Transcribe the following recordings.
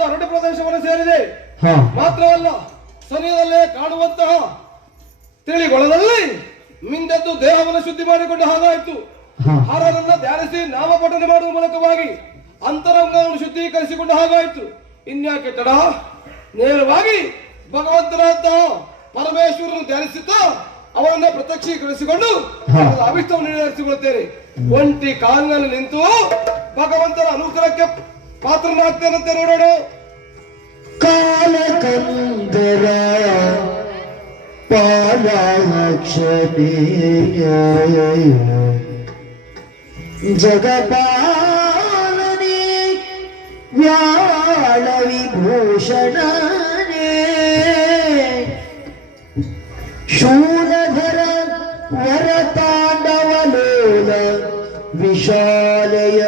ವಿಶಾಲವಾದ ಅರಣ್ಯ ಪ್ರದೇಶವನ್ನು ಸೇರಿದೆ. ಮಾತ್ರವಲ್ಲ, ಸಮಯದಲ್ಲೇ ಕಾಣುವಂತಹ ತಿಳಿಗೊಳದಲ್ಲಿ ಮಿಂದೆದ್ದು ದೇಹವನ್ನು ಶುದ್ಧಿ ಮಾಡಿಕೊಂಡ ಹಾಗಾಯಿತು. ಹರನನ್ನ ಧ್ಯಾನಿಸಿ ನಾಮಪಠನೆ ಮಾಡುವ ಮೂಲಕವಾಗಿ ಅಂತರಂಗವನ್ನು ಶುದ್ಧೀಕರಿಸಿಕೊಂಡ ಹಾಗಾಯಿತು. ಇನ್ಯಾಕೆ ತಡ, ನೇರವಾಗಿ ಭಗವಂತನಾದಂತಹ ಪರಮೇಶ್ವರನ್ನು ಧ್ಯಾನಿಸುತ್ತಾ ಅವರನ್ನ ಪ್ರತ್ಯಕ್ಷೀಕರಿಸಿಕೊಂಡು ಅಭಿಷ್ಟವನ್ನು ನೆರವೇರಿಸಿಕೊಳ್ಳುತ್ತೇನೆ. ಒಂಟಿ ಕಾಲಿನಲ್ಲಿ ನಿಂತು ಭಗವಂತನ ಅನುಗ್ರಹಕ್ಕೆ ಪಾತ್ರನಾಗ್ತೇನಂತೆ ನೋಡೋಣ. ಕಾಲಕಂದರ ಪಾಲಾಕ್ಷಣೆ ಜಗಪಾಲನೆ ವ್ಯಾಳ ವಿಭೂಷಣನೆ ಶೂಲಧರ ವರತಾಂಡವಲೋಲ ವಿಶಾಲಯ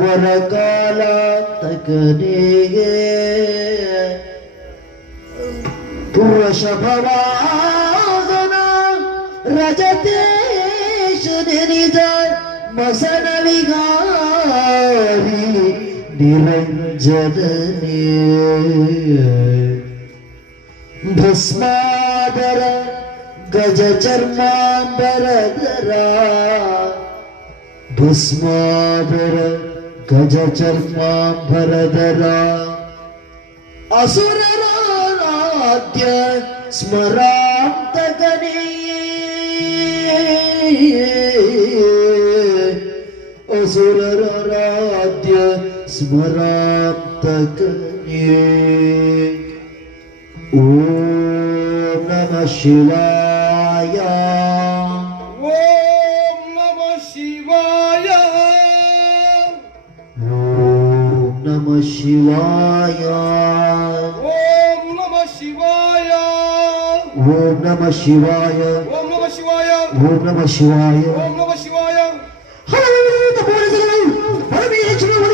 ವರಕಾಲಾಂತಕನೇ ವೃಷಭವಾಹನ ರಜತೇಶ ನಿಜ ಮಸನ ವಿಗಾರಿ ನಿರಂಜನನೇ ಭಸ್ಮಾದರ ಗಜ ಚರ್ಮಾಂಬರಧರ ಭಸ್ಮಾದರ ಗಜ ಚರ್ಮಾಂಬರಧರ ಅಸುರರ ರಾಧ್ಯ ಸ್ಮರಾಂತಕನೇ ಅಸುರರ ರಾಧ್ಯ ಸ್ಮರಾಂತಕನೇ. ಓಂ ನಮಃ ಶಿವಾಯ. ಓಂ ನಮಃ ಶಿವಾಯ. ಓಂ ನಮಃ ಶಿವಾಯ. ಓಂ ನಮಃ ಶಿವಾಯ. ಓಂ ನಮಃ ಶಿವಾಯ. ಓಂ ನಮಃ ಶಿವಾಯ. ಓಂ ನಮಃ ಶಿವಾಯ. ಓಂ ನಮಃ ಶಿವಾಯ. ಪರಮೇಶ್ವರ